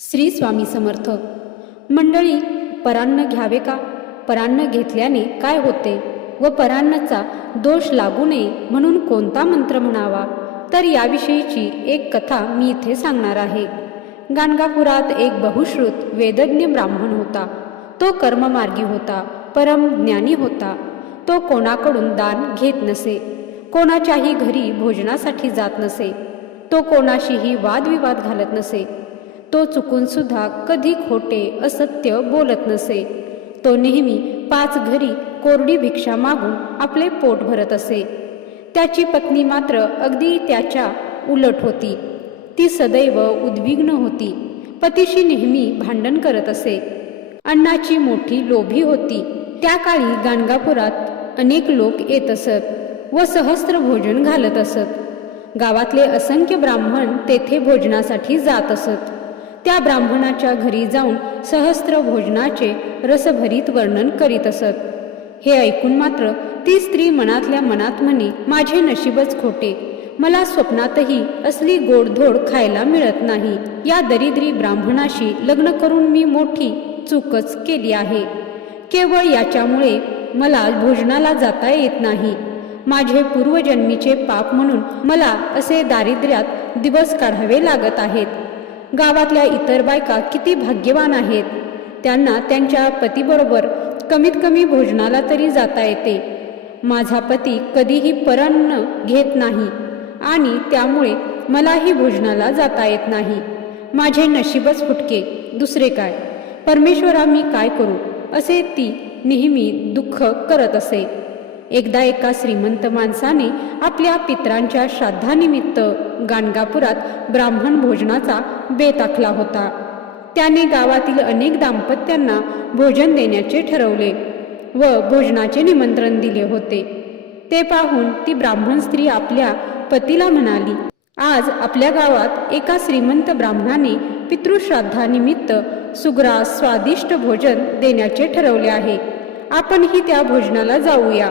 श्री स्वामी समर्थ. मंडळी परान्न घ्यावे का? परान्न घेतल्याने काय होते? व परान्नचा दोष लागू नये म्हणून कोणता मंत्र म्हणावा? तर याविषयीची एक कथा मी इथे सांगणार आहे. गाणगापुरात एक बहुश्रुत वेदज्ञ ब्राह्मण होता. तो कर्ममार्गी होता परम ज्ञानी होता. तो कोणाकडून दान घेत नसे? कोणाच्याही घरी भोजनासाठी जात नसे? तो कोणाशीही वादविवाद घालत नसे? तो चुकूनसुद्धा कधी खोटे असत्य बोलत नसे. तो नेहमी पाच घरी कोरडी भिक्षा मागून आपले पोट भरत असे. त्याची पत्नी मात्र अगदी त्याच्या उलट होती. ती सदैव उद्विग्न होती. पतीशी नेहमी भांडण करत असे. अन्नाची मोठी लोभी होती. त्या काळी गाणगापुरात अनेक लोक येत असत व सहस्त्र भोजन घालत असत. गावातले असंख्य ब्राह्मण तेथे भोजनासाठी जात असत. त्या ब्राह्मणाच्या घरी जाऊन सहस्त्र भोजनाचे रसभरीत वर्णन करीत असत. हे ऐकून मात्र ती स्त्री मनातल्या मनात म्हणे माझे नशीबच खोटे. मला स्वप्नातही असली गोडधोड खायला मिळत नाही. या दरिद्री ब्राह्मणाशी लग्न करून मी मोठी चूकच केली आहे. केवळ याच्यामुळे मला भोजनाला जाता येत नाही. माझे पूर्वजन्मीचे पाप म्हणून मला असे दारिद्र्यात दिवस काढावे लागत आहेत. गावातल्या इतर बायका किती भाग्यवान आहेत? त्यांना त्यांच्या पतीबरोबर कमीत कमी भोजनाला तरी जाता येते. माझा पती कधीही परन्न घेत नाही आणि त्यामुळे मलाही भोजनाला जाता येत नाही. माझे नशीबच फुटके. दुसरे काय? परमेश्वरा मी काय करू? असे ती नेहमी दुःख करत असे. एकदा एका श्रीमंत माणसाने आपल्या पित्रांच्या श्राद्धानिमित्त गाणगापुरात ब्राह्मण भोजनाचा बेत आखला होता. त्याने गावातील अनेक दाम्पत्यांना भोजन देण्याचे ठरवले व भोजनाचे निमंत्रण दिले होते. ते पाहून ती ब्राह्मण स्त्री आपल्या पतीला म्हणाली आज आपल्या गावात एका श्रीमंत ब्राह्मणाने पितृश्राद्धानिमित्त सुग्रास स्वादिष्ट भोजन देण्याचे ठरवले आहे. आपणही त्या भोजनाला जाऊया.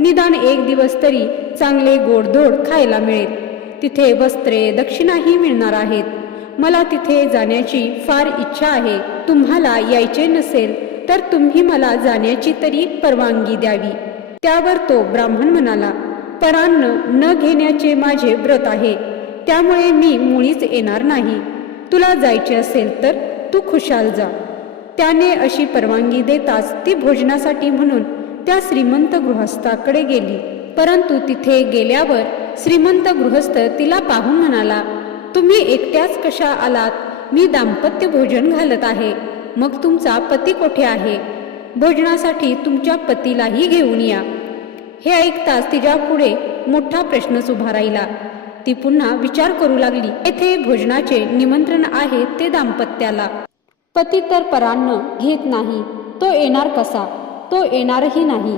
निदान एक दिवस तरी चांगले गोडधोड खायला मिळेल. तिथे वस्त्रे दक्षिणाही मिळणार आहेत. मला तिथे जाण्याची फार इच्छा आहे. तुम्हाला यायचे नसेल तर तुम्ही मला जाण्याची तरी परवानगी द्यावी. त्यावर तो ब्राह्मण म्हणाला परान्न न घेण्याचे माझे व्रत आहे. त्यामुळे मी मुळीच येणार नाही. तुला जायचे असेल तर तू खुशाल जा. त्याने अशी परवानगी देताच ती भोजनासाठी म्हणून त्या श्रीमंत गृहस्थाकडे गेली. परंतु तिथे गेल्यावर श्रीमंत गृहस्थ तिला पाहून म्हणाला तुम्ही एकट्याच कशा आलात? मी दाम्पत्य भोजन घालत आहे. मग तुमचा पती कोठे आहे? भोजनासाठी तुमच्या पतीलाही घेऊन या. हे ऐकताच तिच्या पुढे मोठा प्रश्नच उभा राहिला. ती पुन्हा विचार करू लागली येथे भोजनाचे निमंत्रण आहे ते दाम्पत्याला. पती तर परान्न घेत नाही. तो येणार कसा? तो येणारही नाही.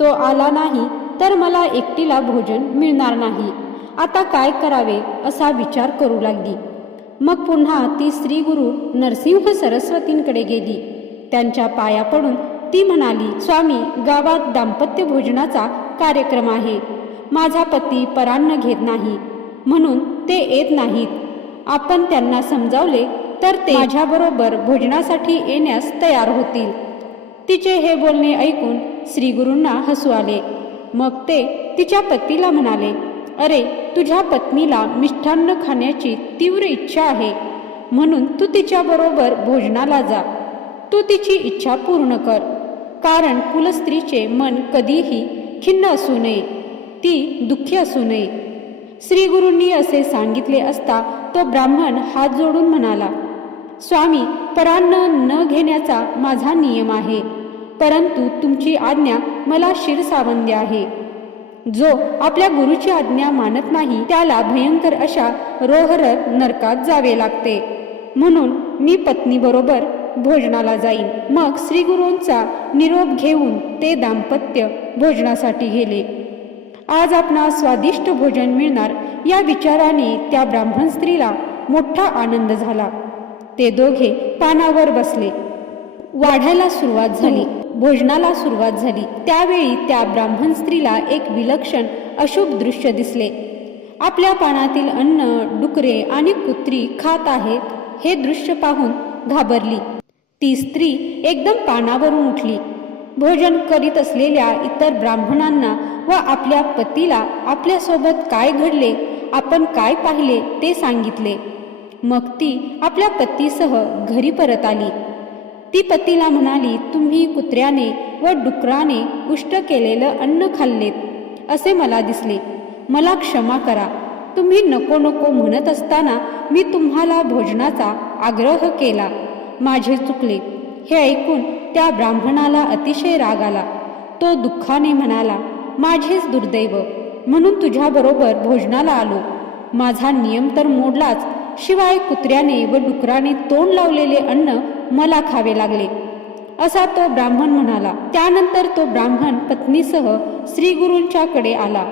तो आला नाही. तर मला एकटीला भोजन मिळणार नाही. आता काय करावे असा विचार करू लागली. मग पुन्हा ती श्री गुरु नरसिंह सरस्वतींकडे गेली. त्यांच्या पाया पडून ती म्हणाली स्वामी गावात दाम्पत्य भोजनाचा कार्यक्रम आहे. माझा पती परान्न घेत नाही. म्हणून ते येत नाहीत. आपण त्यांना समजावले तर ते माझ्याबरोबर भोजनासाठी येण्यास तयार होतील. तिचे हे बोलणे ऐकून श्रीगुरूंना हसू आले. मग ते तिच्या पतीला म्हणाले अरे तुझ्या पत्नीला मिष्ठान्न खाण्याची तीव्र इच्छा आहे. म्हणून तू तिच्याबरोबर भोजनाला जा. तू तिची इच्छा पूर्ण कर. कारण कुलस्त्रीचे मन कधीही खिन्न असू नये. ती दुःखी असू नये. श्रीगुरूंनी असे सांगितले असता तो ब्राह्मण हात जोडून म्हणाला स्वामी परान्न न घेण्याचा माझा नियम आहे. परंतु तुमची आज्ञा मला शिरसावंद्य आहे. जो आपल्या गुरुची आज्ञा मानत नाही त्याला भयंकर अशा रोहरत नरकात जावे लागते. म्हणून मी पत्नीबरोबर भोजनाला जाईन. मग श्रीगुरूंचा निरोप घेऊन ते दाम्पत्य भोजनासाठी गेले. आज आपणा स्वादिष्ट भोजन मिळणार या विचाराने त्या ब्राह्मण स्त्रीला मोठा आनंद झाला. ते दोघे पानावर बसले. वाढायला सुरुवात झाली. भोजनाला सुरुवात झाली. त्यावेळी त्या ब्राह्मण स्त्रीला एक विलक्षण अशुभ दृश्य दिसले. आपल्या पानातील अन्न डुकरे आणि कुत्री खात आहेत हे दृश्य पाहून घाबरली. ती स्त्री एकदम पानावरून उठली. भोजन करीत असलेल्या इतर ब्राह्मणांना व आपल्या पतीला आपल्यासोबत काय घडले आपण काय पाहिले ते सांगितले. मग ती आपल्या पतीसह घरी परत आली. ती पतीला म्हणाली तुम्ही कुत्र्याने व डुकराने उष्ट केलेलं अन्न खाल्लेत असे मला दिसले. मला क्षमा करा. तुम्ही नको नको म्हणत असताना मी तुम्हाला भोजनाचा आग्रह केला. माझे चुकले. हे ऐकून त्या ब्राह्मणाला अतिशय राग आला. तो दुःखाने म्हणाला माझेच दुर्दैव. म्हणून तुझ्याबरोबर भोजनाला आलो. माझा नियम तर मोडलाच. शिवाय कुत्र्याने व डुकराने तोंड लावलेले अन्न मला खावे लागले. असा तो ब्राह्मण म्हणाला. त्यानंतर तो ब्राह्मण पत्नीसह श्रीगुरूंच्याकडे आला.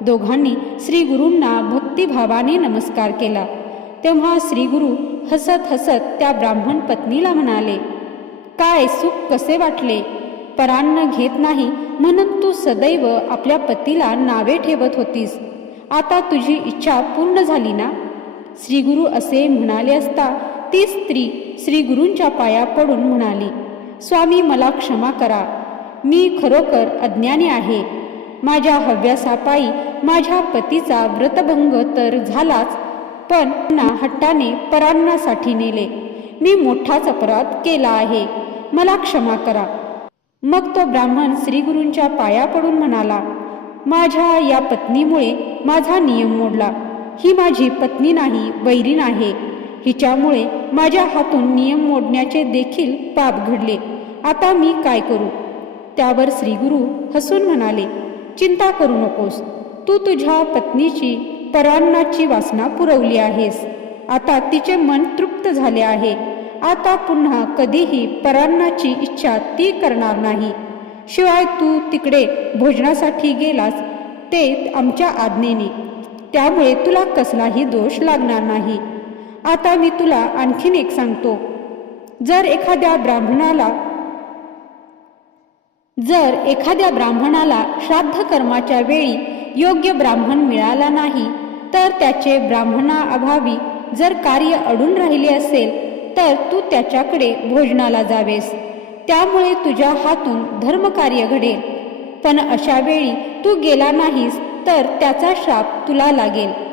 दोघांनी श्रीगुरूंना भक्तिभावाने नमस्कार केला. तेव्हा श्रीगुरू हसत हसत त्या ब्राह्मण पत्नीला म्हणाले काय सुख कसे वाटले? परान्न घेत नाही म्हणून तू सदैव आपल्या पतीला नावे ठेवत होतीस. आता तुझी इच्छा पूर्ण झाली ना? श्रीगुरू असे म्हणाले असता ती स्त्री श्रीगुरूंच्या पाया पडून म्हणाली स्वामी मला क्षमा करा. मी खरोखर अज्ञानी आहे. माझ्या हव्यासापायी माझ्या पतीचा व्रतभंग तर झालाच पण ना हट्टाने परांनासाठी नेले. मी मोठाच अपराध केला आहे. मला क्षमा करा. मग तो ब्राह्मण श्रीगुरूंच्या पाया पडून म्हणाला माझ्या या पत्नीमुळे माझा नियम मोडला. ही माझी पत्नी नाही वैरीण आहे हिच्यामुळे माझ्या हातून नियम मोडण्याचे देखील पाप घडले. आता मी काय करू? त्यावर श्रीगुरू हसून म्हणाले चिंता करू नकोस. तू तुझ्या पत्नीची परान्नाची वासना पुरवली आहेस. आता तिचे मन तृप्त झाले आहे. आता पुन्हा कधीही परान्नाची इच्छा ती करणार नाही. शिवाय तू तिकडे भोजनासाठी गेलास ते आमच्या आज्ञेने. त्यामुळे तुला कसलाही दोष लागणार नाही. आता मी तुला आणखीन एक सांगतो. जर एखाद्या ब्राह्मणाला जर एखाद्या ब्राह्मणाला श्राद्ध कर्माच्या वेळी योग्य ब्राह्मण मिळाला नाही तर त्याचे ब्राह्मणाअभावी जर कार्य अडून राहिले असेल तर तू त्याच्याकडे भोजनाला जावेस. त्यामुळे तुझ्या हातून धर्मकार्य घडेल. पण अशा वेळी तू गेला नाहीस तर त्याचा शाप तुला लागेल.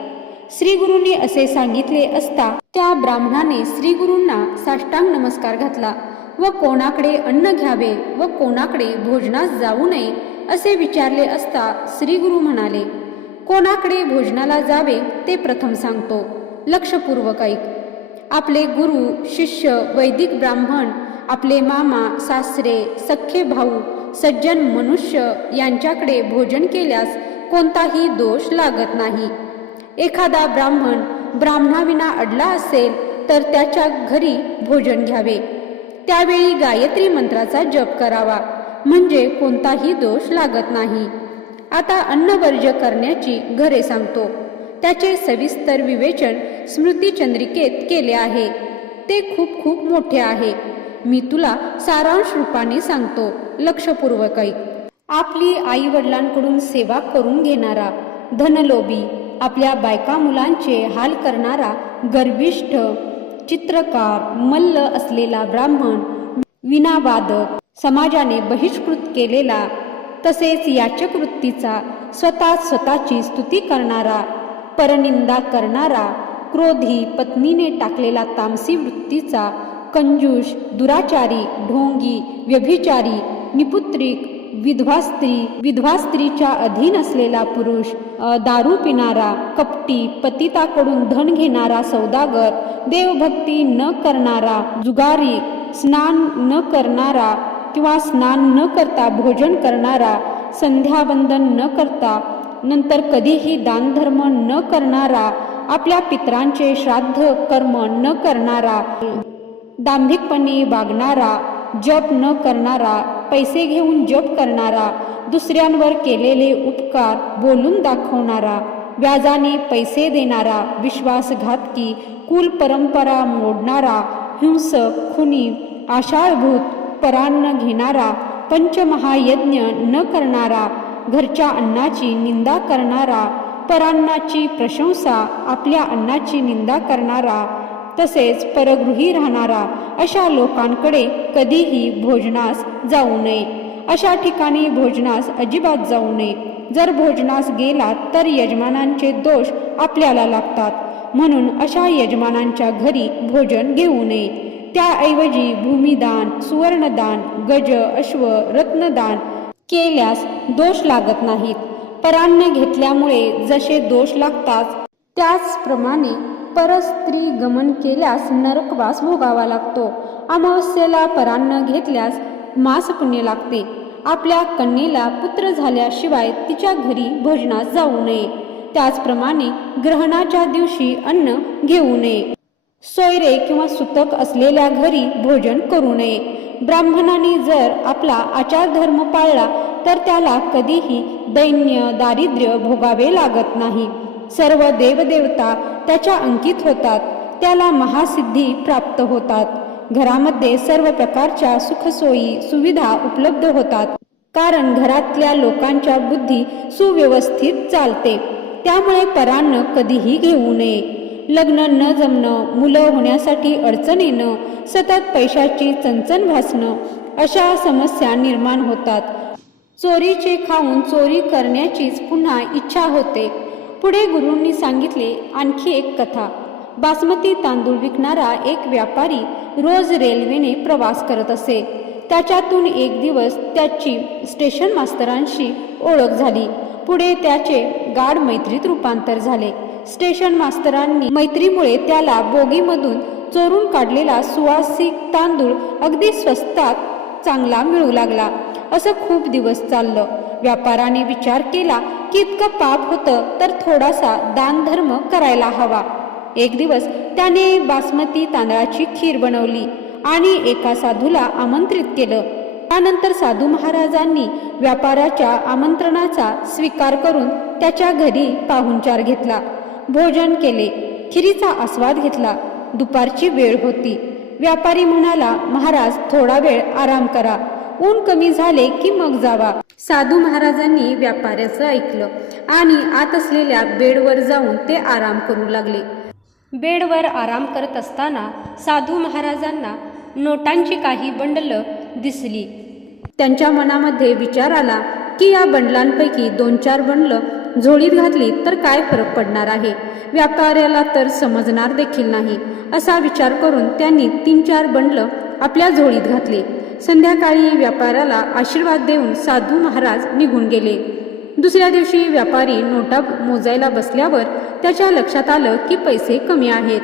श्रीगुरूंनी असे सांगितले असता त्या ब्राह्मणाने श्रीगुरूंना साष्टांग नमस्कार घातला व कोणाकडे अन्न घ्यावे व कोणाकडे भोजनास जाऊ नये असे विचारले असता श्रीगुरु म्हणाले कोणाकडे भोजनाला जावे ते प्रथम सांगतो लक्षपूर्वक ऐक. आपले गुरु शिष्य वैदिक ब्राह्मण आपले मामा सासरे सख्खे भाऊ सज्जन मनुष्य यांच्याकडे भोजन केल्यास कोणताही दोष लागत नाही. एखादा ब्राह्मण ब्राह्मणाविना अडला असेल तर त्याच्या घरी भोजन घ्यावे. त्यावेळी गायत्री मंत्राचा जप करावा. म्हणजे कोणताही दोष लागत नाही. आता अन्नवर्ज्य करण्याची घरे सांगतो. त्याचे सविस्तर विवेचन स्मृतिचंद्रिकेत केले आहे. ते खूप खूप मोठे आहे. मी तुला सारांश रूपाने सांगतो लक्षपूर्वक ऐक आपली आई वडिलांकडून सेवा करून घेणारा धनलोभी आपल्या बायका मुलांचे हाल करणारा गर्विष्ठ चित्रकार मल्ल असलेला ब्राह्मण विनावादक समाजाने बहिष्कृत केलेला तसेच याचक वृत्तीचा स्वतः स्वतःची स्तुती करणारा परनिंदा करणारा क्रोधी पत्नीने टाकलेला तामसी वृत्तीचा कंजूष दुराचारी ढोंगी व्यभिचारी निपुत्रिक विधवा स्त्री विधवा स्त्रीच्या अधीन असलेला पुरुष दारू पिणारा कपटी पतिताकडून धन घेणारा सौदागर देवभक्ती न करणारा जुगारी स्नान न करणारा किंवा स्नान न करता भोजन करणारा संध्यावंदन न करता नंतर कधीही दानधर्म न करणारा आपल्या पित्रांचे श्राद्ध कर्म न करणारा दांभिकपणे वागणारा जप न करणारा पैसे घेऊन जप करणारा दुसऱ्यांवर केलेले उपकार बोलून दाखवणारा व्याजाने पैसे देणारा विश्वासघातकी कुल परंपरा मोडणारा हिंसक खुनी आषाढभूत परान्न घेणारा पंचमहायज्ञ न करणारा घरच्या अन्नाची निंदा करणारा परान्नाची प्रशंसा आपल्या अन्नाची निंदा करणारा तसेच परगृही राहणारा अशा लोकांकडे कधीही भोजनास जाऊ नये. अशा ठिकाणी भोजनास अजिबात जाऊ नये. जर भोजनास गेला तर यजमानांचे दोष आपल्याला लागतात. म्हणून अशा यजमानांच्या घरी भोजन घेऊ नये. त्याऐवजी भूमिदान सुवर्णदान गज अश्व रत्नदान केल्यास दोष लागत नाहीत. परान्न घेतल्यामुळे जसे दोष लागतात त्याचप्रमाणे परस्त्री गमन केल्यास नरकवास भोगावा लागतो. अमावस्येला परान्न घेतल्यास मास पुण्य लागते. आपल्या कन्येला पुत्र झाल्याशिवाय तिच्या घरी भोजनास जाऊ नये. त्याचप्रमाणे ग्रहणाच्या दिवशी अन्न घेऊ नये. सोयरे किंवा सुतक असलेल्या घरी भोजन करू नये. ब्राह्मणाने जर आपला आचारधर्म पाळला तर त्याला कधीही दैन्य दारिद्र्य भोगावे लागत नाही. सर्व देवदेवता त्याच्या अंकित होतात त्याला महासिद्धी प्राप्त होतात. घरामध्ये सर्व प्रकारच्या सुखसोयी सुविधा उपलब्ध होतात कारण घरातल्या लोकांच्या बुद्धी सुव्यवस्थित चालते. त्यामुळे परान्न कधीही घेऊ नये. लग्न न जमणं मुलं होण्यासाठी अडचण येणं सतत पैशाची चणचण भासणं अशा समस्या निर्माण होतात. चोरीचे खाऊन चोरी करण्याचीच पुन्हा इच्छा होते. पुढे गुरूंनी सांगितले आणखी एक कथा. बासमती तांदूळ विकणारा एक व्यापारी रोज रेल्वेने प्रवास करत असे. त्याच्यातून एक दिवस त्याची स्टेशन मास्तरांशी ओळख झाली. पुढे त्याचे गाढ मैत्रीत रूपांतर झाले. स्टेशन मास्तरांनी मैत्रीमुळे त्याला बोगीमधून चोरून काढलेला सुवासिक तांदूळ अगदी स्वस्तात चांगला मिळू लागला. असं खूप दिवस चाललं. व्यापाराने विचार केला की इतकं पाप होतं तर थोडासा दानधर्म करायला हवा. एक दिवस त्याने बासमती तांदळाची खीर बनवली आणि एका साधूला आमंत्रित केलं. त्यानंतर साधू महाराजांनी व्यापाराच्या आमंत्रणाचा स्वीकार करून त्याच्या घरी पाहुणचार घेतला. भोजन केले खिरीचा आस्वाद घेतला. दुपारची वेळ होती. व्यापारी म्हणाला महाराज थोडा वेळ आराम करा. ऊन कमी झाले की मग जावा. साधू महाराजांनी व्यापाऱ्याचं ऐकलं आणि आत असलेल्या बेडवर जाऊन ते आराम करू लागले. बेडवर आराम करत असताना साधू महाराजांना नोटांची काही बंडलं दिसली. त्यांच्या मनामध्ये विचार आला की या बंडलांपैकी दोन चार बंडलं झोळीत घातली तर काय फरक पडणार आहे? व्यापाऱ्याला तर समजणार देखील नाही. असा विचार करून त्यांनी तीन चार बंडलं आपल्या झोळीत घातले. संध्याकाळी व्यापाराला आशीर्वाद देऊन साधू महाराज निघून गेले. दुसऱ्या दिवशी व्यापारी नोटा मोजायला बसल्यावर त्याच्या लक्षात आलं की पैसे कमी आहेत.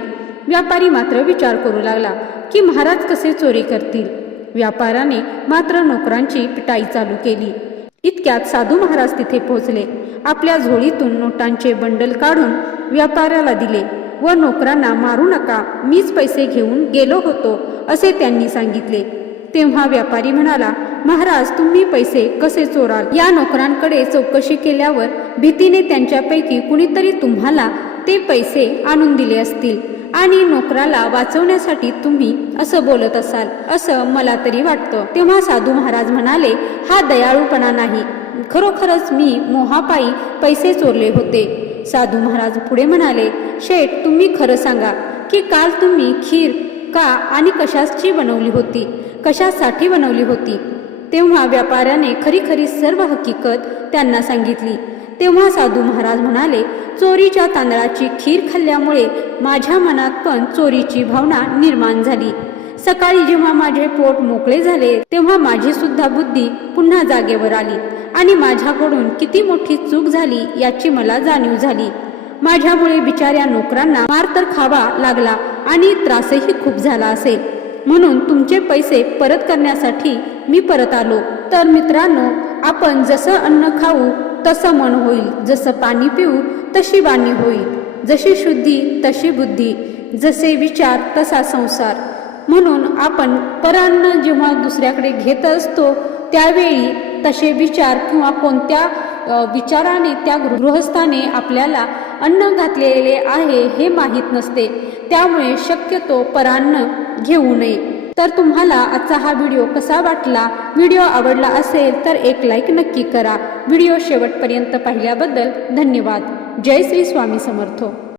व्यापारी मात्र विचार करू लागला की महाराज कसे चोरी करतील? व्यापाराने मात्र नोकरांची पिटाई चालू केली. इतक्यात साधू महाराज तिथे पोहोचले. आपल्या झोळीतून नोटांचे बंडल काढून व्यापाऱ्याला दिले. व नोकरांना मारू नका मीच पैसे घेऊन गेलो होतो असे त्यांनी सांगितले. तेव्हा व्यापारी म्हणाला महाराज तुम्ही पैसे कसे चोराल? या नोकरांकडे चौकशी केल्यावर भीतीने त्यांच्यापैकी कुणीतरी तुम्हाला ते पैसे आणून दिले असतील आणि नोकराला वाचवण्यासाठी तुम्ही असं बोलत असाल असं मला तरी वाटतं. तेव्हा साधू महाराज म्हणाले हा दयाळूपणा नाही. खरोखरच मी मोहापायी पैसे चोरले होते. साधू महाराज पुढे म्हणाले शेठ तुम्ही खरं सांगा की काल तुम्ही खीर का आणि कशाची बनवली होती? कशासाठी बनवली होती? तेव्हा व्यापाऱ्याने खरी खरी सर्व हकीकत त्यांना सांगितली. तेव्हा साधू महाराज म्हणाले चोरीच्या तांदळाची खीर खाल्ल्यामुळे माझ्या मनात पण चोरीची भावना निर्माण झाली. सकाळी जेव्हा माझे पोट मोकळे झाले तेव्हा माझी सुद्धा बुद्धी पुन्हा जागेवर आली आणि माझ्याकडून किती मोठी चूक झाली याची मला जाणीव झाली. माझ्यामुळे बिचाऱ्या नोकरांना मार तर खावा लागला आणि त्रासही खूप झाला असेल म्हणून तुमचे पैसे परत करण्यासाठी मी परत आलो. तर मित्रांनो आपण जसं अन्न खाऊ तसं मन होईल. जसं पाणी पिऊ तशी वाणी होईल. जशी शुद्धी तशी बुद्धी. जसे विचार तसा संसार. म्हणून आपण परान्न जेव्हा दुसऱ्याकडे घेत असतो त्यावेळी तसे विचार किंवा कोणत्या विचाराने त्या गृहस्थाने आपल्याला अन्न घातलेले आहे हे माहीत नसते. त्यामुळे शक्यतो परान्न घेऊ नये. तर तुम्हाला आजचा हा व्हिडिओ कसा वाटला? व्हिडिओ आवडला असेल तर एक लाईक नक्की करा. व्हिडिओ शेवटपर्यंत पाहिल्याबद्दल धन्यवाद. जय श्री स्वामी समर्थ.